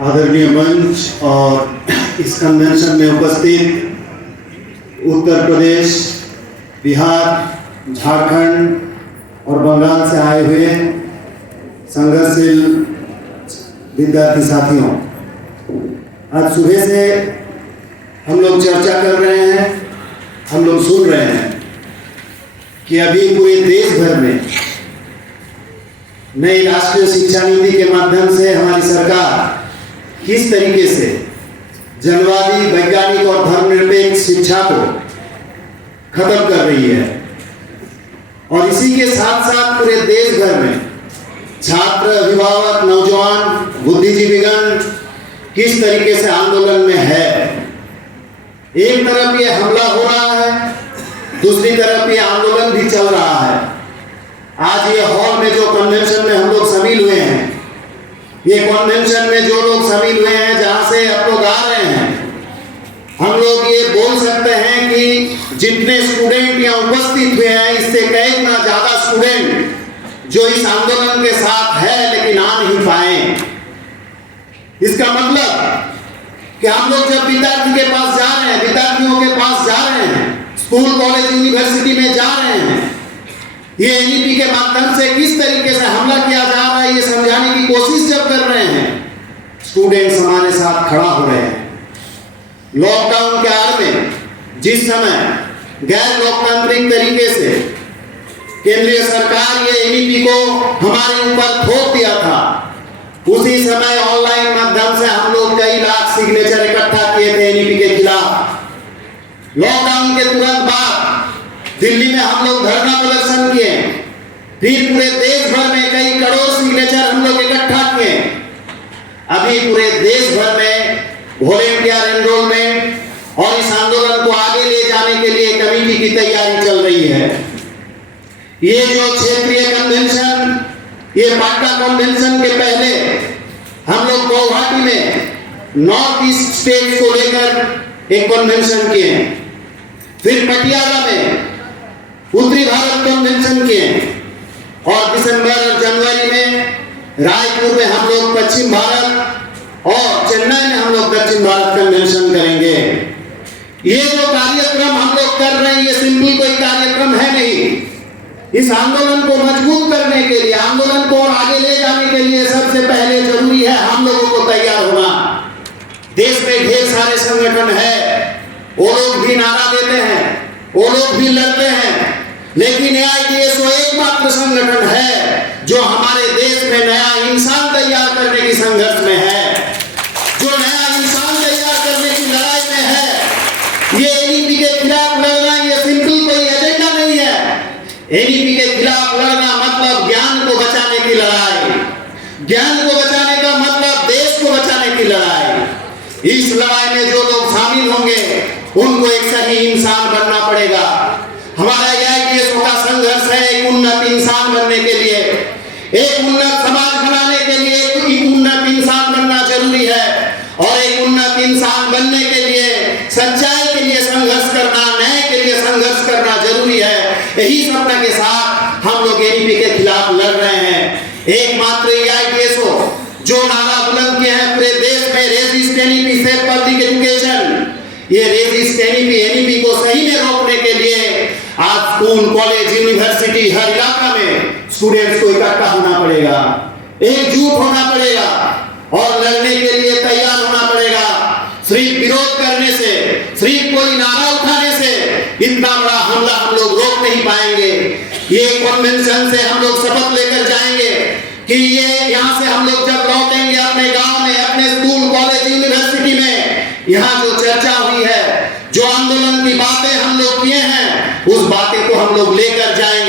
आदरणीय मंच और इस कन्वेंशन में उपस्थित उत्तर प्रदेश, बिहार, झारखंड और बंगाल से आए हुए संघर्षशील विद्यार्थी साथियों, आज सुबह से हम लोग चर्चा कर रहे हैं, हम लोग सुन रहे हैं कि अभी पूरे देश भर में नई राष्ट्रीय शिक्षा नीति के माध्यम से हमारी सरकार किस तरीके से जनवादी, वैज्ञानिक और धर्मनिरपेक्ष शिक्षा को खत्म कर रही है। और इसी के साथ साथ पूरे देश भर में छात्र, अभिभावक, नौजवान, बुद्धिजीवीगण किस तरीके से आंदोलन में है। एक तरफ ये हमला हो रहा है, दूसरी तरफ ये आंदोलन भी चल रहा है। आज ये हॉल में जो कन्वेंशन में हम लोग शामिल हुए हैं, ये कन्वेंशन में जो लोग शामिल हुए हैं, जहां से अब लोग आ रहे हैं, हम लोग ये बोल सकते हैं कि जितने स्टूडेंट यहाँ उपस्थित हुए हैं, इससे कई गुना ज्यादा स्टूडेंट जो इस आंदोलन के साथ है लेकिन आ नहीं पाए। इसका मतलब कि हम लोग जब विद्यार्थी के पास जा रहे हैं, विद्यार्थियों के पास जा रहे हैं, स्कूल, कॉलेज, यूनिवर्सिटी में जा रहे हैं, ये एनईपी के माध्यम से किस तरीके से हमला किया जा रहा है ये समझाने की कोशिश जब कर रहे हैं, स्टूडेंट्स हमारे साथ खड़ा हो रहे हैं। लॉकडाउन के आड़ में जिस समय गैर लोकतांत्रिक तरीके से केंद्रीय सरकार ये एनईपी को हमारे ऊपर थोप दिया था, उसी समय ऑनलाइन माध्यम से हम लोग कई लाख सिग्नेचर इकट्ठा किए थे एनईपी के खिलाफ। लॉकडाउन के तुरंत बाद दिल्ली में हम लोग धरना प्रदर्शन किए, फिर पूरे देश भर में कई करोड़ सिग्नेचर हम लोग इकट्ठा किए। अभी पूरे देश भर में वॉलेंटियर एनरोलमेंट और इस आंदोलन को आगे ले जाने के लिए कमेटी की तैयारी चल रही है। ये जो क्षेत्रीय कन्वेंशन, ये पाटना कन्वेंशन के पहले हम लोग गुवाहाटी में नॉर्थ ईस्ट स्टेट को लेकर एक कन्वेंशन किए, फिर पटियाला में उत्तरी भारत कन्वेंशन किए, और दिसंबर और जनवरी में रायपुर में हम लोग पश्चिम भारत और चेन्नई में हम लोग दक्षिण भारत कन्वेंशन करेंगे। ये जो कार्यक्रम हम लोग कर रहे हैं, ये सिंपल कोई कार्यक्रम है नहीं। इस आंदोलन को मजबूत करने के लिए, आंदोलन को और आगे ले जाने के लिए सबसे पहले जरूरी है हम लोगों को तैयार होना। देश में ढेर सारे संगठन है, वो लोग भी नारा देते हैं, वो लोग भी लड़ते हैं, लेकिन एआईडीएसओ एकमात्र संगठन है जो हमारे देश में नया इंसान तैयार करने की संघर्ष में है, जो नया इंसान तैयार करने की लड़ाई में है। ये एनईपी के खिलाफ लड़ना ये सिंपल कोई एजेंडा नहीं है। एनईपी के खिलाफ लड़ना मतलब ज्ञान को बचाने की लड़ाई, ज्ञान को बचाने का मतलब देश को बचाने की लड़ाई। इस लड़ाई में जो लोग शामिल होंगे उनको एक सही इंसान बनना पड़ेगा। हमारा एआईडीएसओ का संघर्ष है एक उन्नत इंसान बनने के लिए, एक उन्नत समाज बनाने के लिए एक उन्नत इंसान बनना जरूरी है, और एक उन्नत इंसान बनने के लिए सच्चाई के लिए संघर्ष करना, न्याय के लिए संघर्ष करना जरूरी है। यही सपना के साथ हम लोग एनईपी के खिलाफ लड़ रहे हैं। एकमात्र एआईडीएसओ जो नारा बुलंद किए हैं पूरे देश में, resist NEP, safe public education, ये रेजिस्ट एनईपी को सही में रोकने के लिए आज स्कूल, कॉलेज, यूनिवर्सिटी, हर इलाका में स्टूडेंट्स को इकट्ठा होना पड़ेगा, एकजुट होना पड़ेगा और लड़ने के लिए तैयार होना पड़ेगा। सिर्फ विरोध करने से, सिर्फ कोई नारा उठाने से इतना बड़ा हमला हम लोग रोक नहीं पाएंगे। ये कन्वेंशन से हम लोग शपथ लेकर जाएंगे कि ये यहाँ से हम लोग जब लौटेंगे अपने गांव में, अपने स्कूल, कॉलेज, यूनिवर्सिटी में, यहाँ जो चर्चा हुई है, जो आंदोलन की बातें हम लोग किए हैं, उस बातें को हम लोग लेकर जाएंगे।